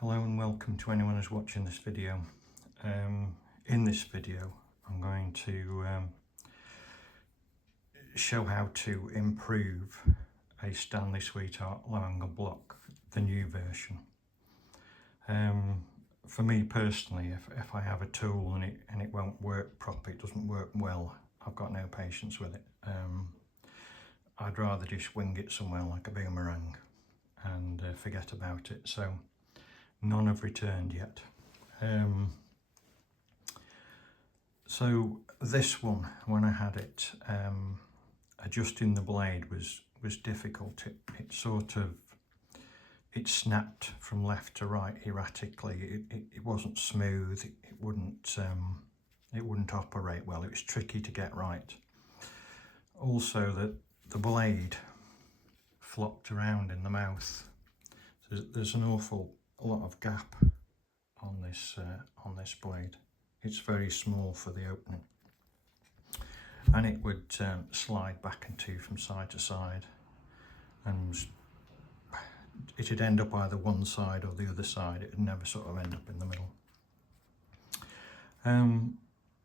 Hello and welcome to anyone who's watching this video. In this video I'm going to show how to improve a Stanley Sweetheart low angle block, the new version. For me personally, if I have a tool and it won't work properly, it doesn't work well, I've got no patience with it. I'd rather just wing it somewhere like a boomerang and forget about it. So none have returned yet. So this one, when I had it, adjusting the blade was difficult. It snapped from left to right erratically. It wasn't smooth. It wouldn't operate well. It was tricky to get right. Also, the blade flopped around in the mouth. So there's an awful lot of gap on this blade. It's very small for the opening, and it would slide back and to from side to side, and it'd end up either one side or the other side. It would never sort of end up in the middle.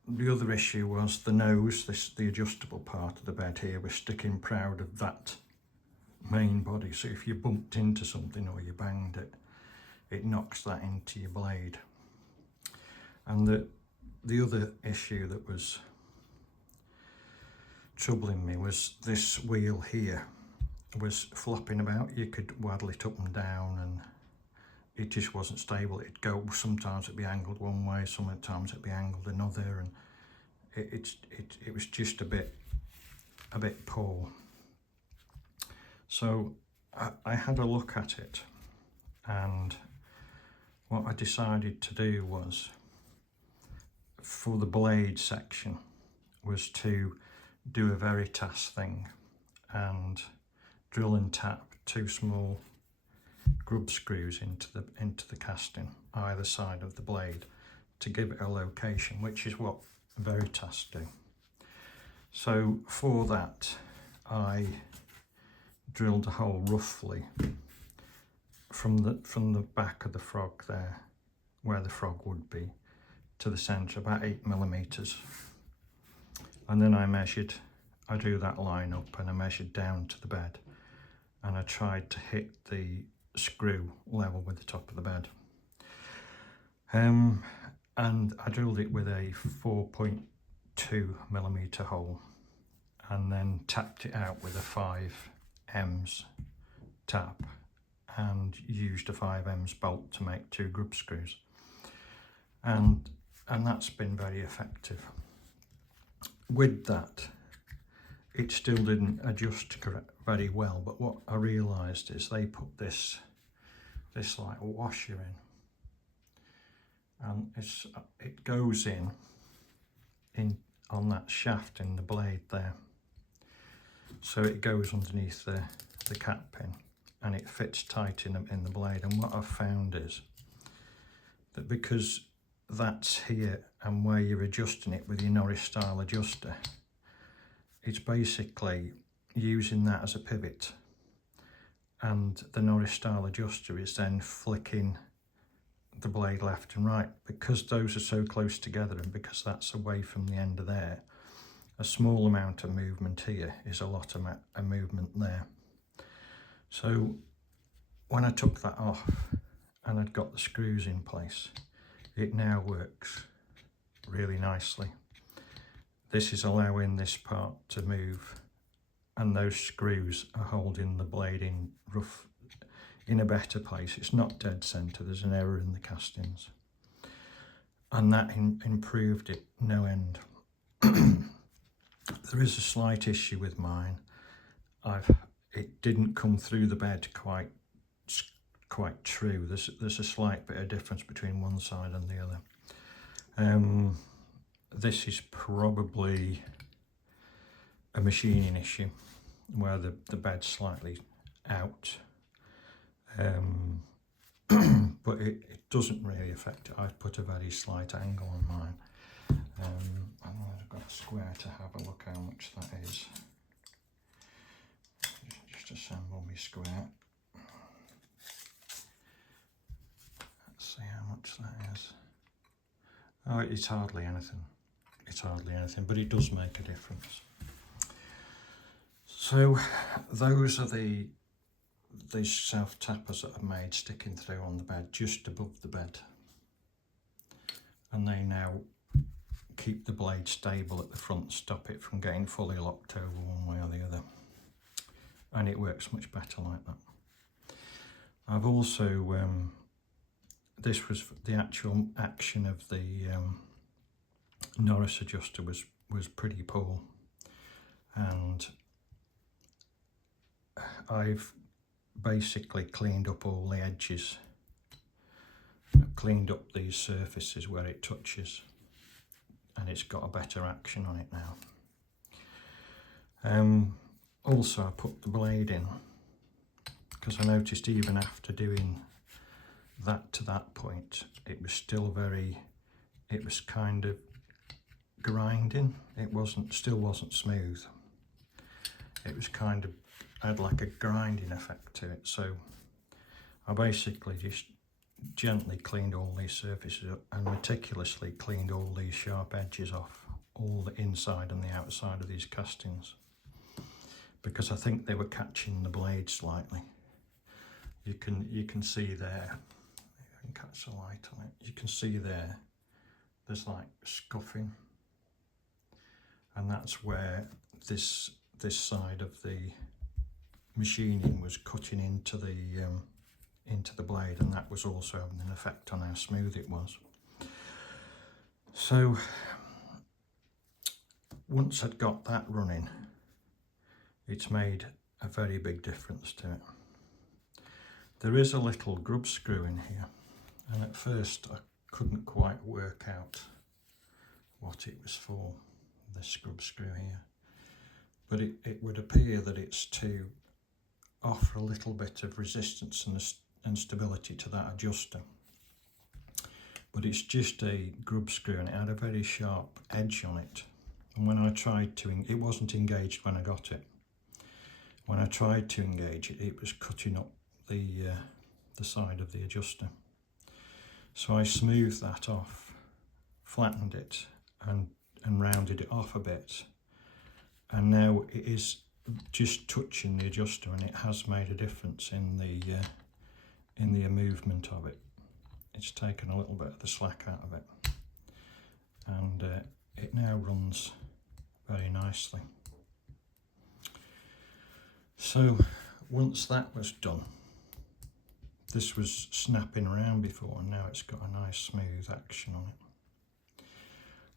The other issue was the nose, the adjustable part of the bed here, was sticking proud of that main body. So if you bumped into something or you banged it, it knocks that into your blade. And the other issue that was troubling me was this wheel here was flopping about. You could waddle it up and down and it just wasn't stable. It'd go, sometimes it'd be angled one way, sometimes it'd be angled another, and it was just a bit poor. So I had a look at it, and what I decided to do was, for the blade section, was to do a Veritas thing and drill and tap two small grub screws into the casting either side of the blade to give it a location, which is what Veritas do. So for that I drilled a hole roughly from the back of the frog there, where the frog would be, to the centre, about 8 millimeters. And then I drew that line up and I measured down to the bed, and I tried to hit the screw level with the top of the bed. And I drilled it with a 4.2 millimeter hole, and then tapped it out with a 5M tap, and used a 5M bolt to make two grub screws, and that's been very effective. With that, it still didn't adjust very well, but what I realised is they put this like washer in, and it goes in on that shaft in the blade there, so it goes underneath the cap pin, and it fits tight in the blade. And what I've found is that because that's here, and where you're adjusting it with your Norris style adjuster, it's basically using that as a pivot, and the Norris style adjuster is then flicking the blade left and right. Because those are so close together, and because that's away from the end of there, a small amount of movement here is a lot of movement there. So when I took that off and I'd got the screws in place, it now works really nicely. This is allowing this part to move, and those screws are holding the blade in a better place. It's not dead centre, there's an error in the castings, and that improved it no end. There is a slight issue with mine. It didn't come through the bed quite true. There's a slight bit of difference between one side and the other. This is probably a machining issue where the bed's slightly out, but it doesn't really affect it. I've put a very slight angle on mine. I've got a square to have a look how much that is. Just assemble my square. Oh, it's hardly anything. It's hardly anything, but it does make a difference. So those are these self tappers that I've made sticking through on the bed, just above the bed, and they now keep the blade stable at the front, stop it from getting fully locked over one way or the other, and it works much better like that. I've also this was the actual action of the Norris adjuster was pretty poor, and I've basically cleaned up all the edges. I've cleaned up these surfaces where it touches, and it's got a better action on it now. Also I put the blade in because I noticed even after doing that to that point, it was still it was kind of grinding. It still wasn't smooth. It was kind of had like a grinding effect to it. So I basically just gently cleaned all these surfaces up and meticulously cleaned all these sharp edges off, all the inside and the outside of these castings, because I think they were catching the blade slightly. You can see there, I can catch the light on it, you can see there's like scuffing, and that's where this side of the machining was cutting into the blade, and that was also having an effect on how smooth it was. So once I'd got that running, it's made a very big difference to it. There is a little grub screw in here, and at first I couldn't quite work out what it was for, this scrub screw here, but it would appear that it's to offer a little bit of resistance and stability to that adjuster. But it's just a grub screw, and it had a very sharp edge on it, and when I tried to, it wasn't engaged when I got it. When I tried to engage it, it was cutting up the side of the adjuster. So I smoothed that off, flattened it, and rounded it off a bit, and now it is just touching the adjuster, and it has made a difference in the movement of it. It's taken a little bit of the slack out of it, and it now runs very nicely. So once that was done, this was snapping around before, and now it's got a nice smooth action on it.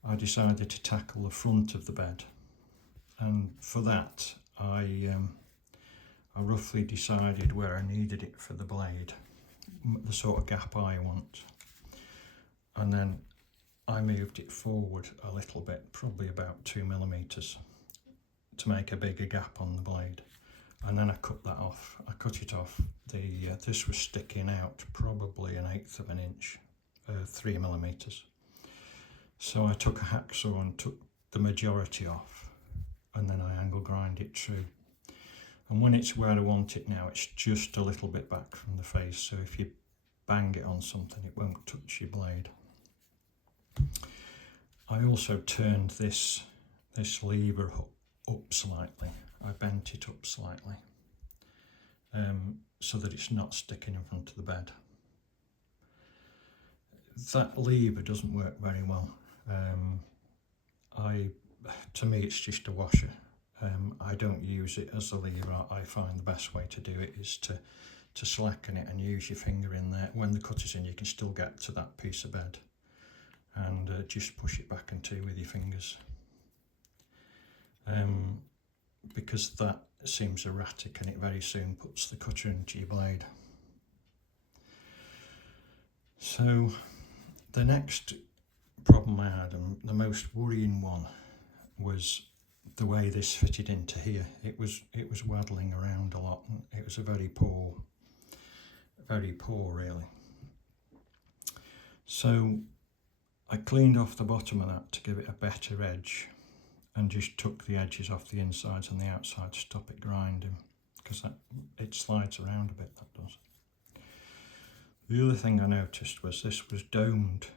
I decided to tackle the front of the bed, and for that I roughly decided where I needed it for the blade, the sort of gap I want, and then I moved it forward a little bit, probably about 2 millimeters, to make a bigger gap on the blade, and then I cut that off. I cut it off. This was sticking out probably 1/8 of an inch, 3 millimeters. So I took a hacksaw and took the majority off, and then I angle grind it through. And when it's where I want it now, it's just a little bit back from the face, so if you bang it on something, it won't touch your blade. I also turned this lever up slightly. I bent it up slightly, so that it's not sticking in front of the bed. That lever doesn't work very well. To me, it's just a washer. I don't use it as a lever. I find the best way to do it is to slacken it and use your finger in there. When the cut is in, you can still get to that piece of bed, and just push it back into with your fingers, because that seems erratic and it very soon puts the cutter into your blade. So the next problem I had, and the most worrying one, was the way this fitted into here. It was waddling around a lot, and it was a very poor really. So I cleaned off the bottom of that to give it a better edge, and just took the edges off the insides and the outside to stop it grinding, because it slides around a bit, that does. The other thing I noticed was this was domed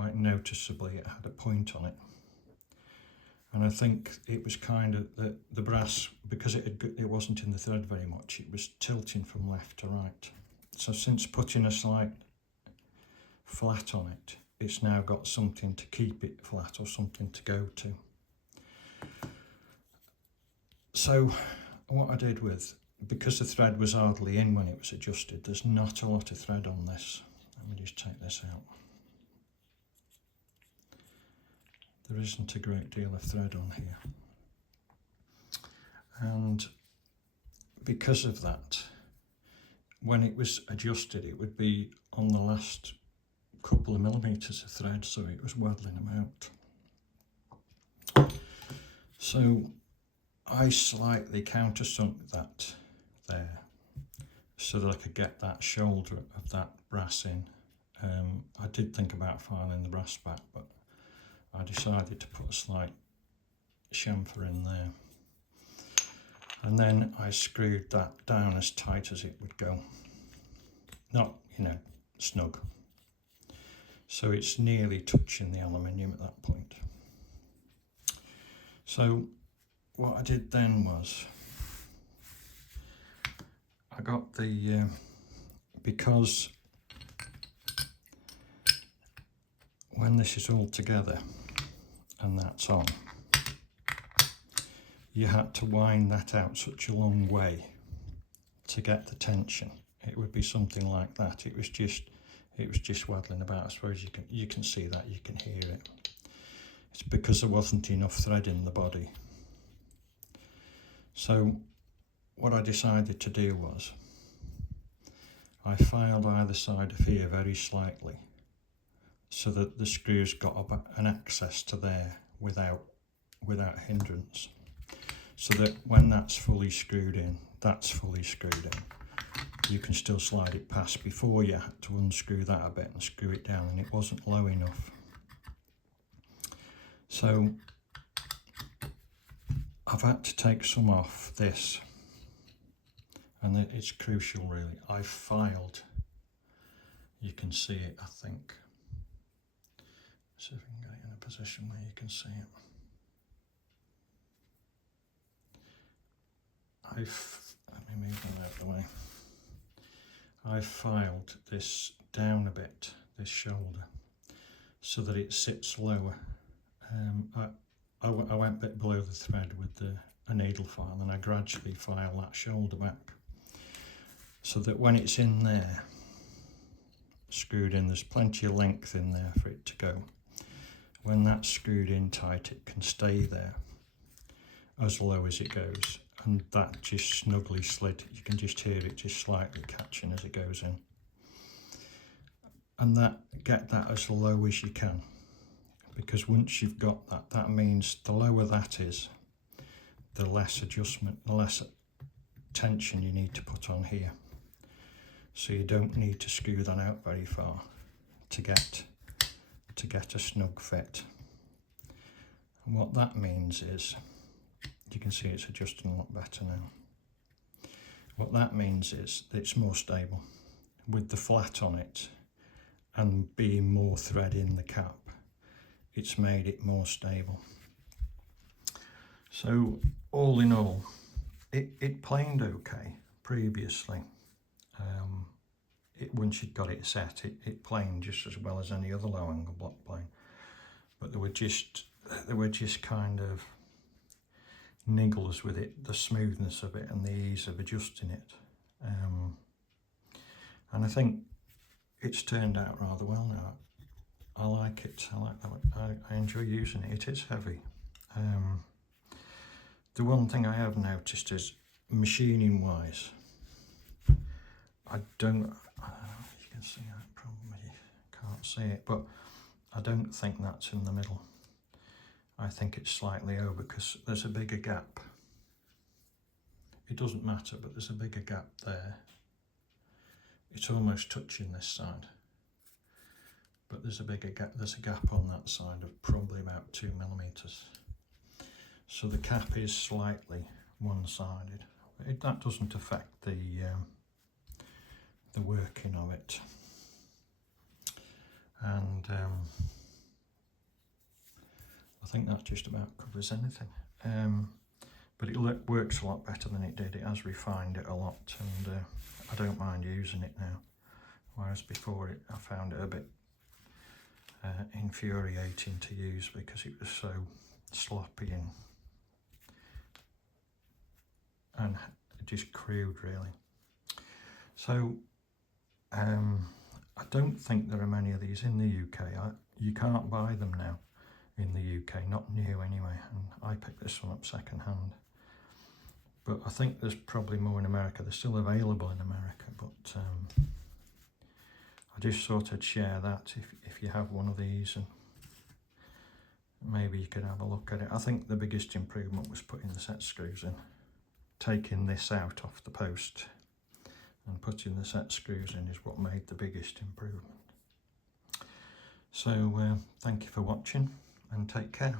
quite noticeably it had a point on it. And I think it was kind of the brass, because it wasn't in the thread very much, it was tilting from left to right. So since putting a slight flat on it, it's now got something to keep it flat or something to go to. So what I did because the thread was hardly in when it was adjusted, there's not a lot of thread on this. Let me just take this out. There isn't a great deal of thread on here. And because of that, when it was adjusted, it would be on the last couple of millimetres of thread, so it was waddling them out. So I slightly countersunk that there so that I could get that shoulder of that brass in. I did think about filing the brass back, but I decided to put a slight chamfer in there. And then I screwed that down as tight as it would go. Not, snug. So it's nearly touching the aluminium at that point. So what I did then was, I got the, because when this is all together and that's on, you had to wind that out such a long way to get the tension. It would be something like that. It was just waddling about. I suppose you can see that, you can hear it. It's because there wasn't enough thread in the body. So what I decided to do was, I filed either side of here very slightly so that the screws got an access to there without hindrance, so that when that's fully screwed in, you can still slide it past. Before, you had to unscrew that a bit and screw it down, and it wasn't low enough. So I've had to take some off this, and it's crucial really. I filed, you can see it, I think. See if we can get it in a position where you can see it. Let me move that out of the way. I filed this down a bit, this shoulder, so that it sits lower. I went a bit below the thread with a needle file, and I gradually file that shoulder back, so that when it's in there, screwed in, there's plenty of length in there for it to go. When that's screwed in tight, it can stay there as low as it goes, and that just snugly slid. You can just hear it just slightly catching as it goes in. And get that as low as you can, because once you've got that, that means the lower that is, the less adjustment, the less tension you need to put on here. So you don't need to screw that out very far to get a snug fit. And what that means is, you can see it's adjusting a lot better now. What that means is that it's more stable. With the flat on it and being more thread in the cap, it's made it more stable. So all in all, it planed okay previously. Once you'd got it set, it planed just as well as any other low angle block plane. But there were just kind of niggles with it, the smoothness of it and the ease of adjusting it. And I think it's turned out rather well now. I like it. I enjoy using it. It is heavy. The one thing I have noticed is, machining wise, I don't know if you can see that, probably can't see it, but I don't think that's in the middle. I think it's slightly over because there's a bigger gap. It doesn't matter, but there's a bigger gap there. It's almost touching this side, but there's a bigger gap. There's a gap on that side of probably about 2 millimeters. So the cap is slightly one-sided. That doesn't affect the working of it. And think that just about covers anything. But it works a lot better than it did. It has refined it a lot, and I don't mind using it now. Whereas before I found it a bit infuriating to use because it was so sloppy and just crude, really. So I don't think there are many of these in the UK. You can't buy them now in the UK, not new anyway, and I picked this one up second hand. But I think there's probably more in America. They're still available in America, but I just thought I'd share that if you have one of these, and maybe you could have a look at it. I think the biggest improvement was putting the set screws in, taking this out off the post and putting the set screws in is what made the biggest improvement. So thank you for watching and take care.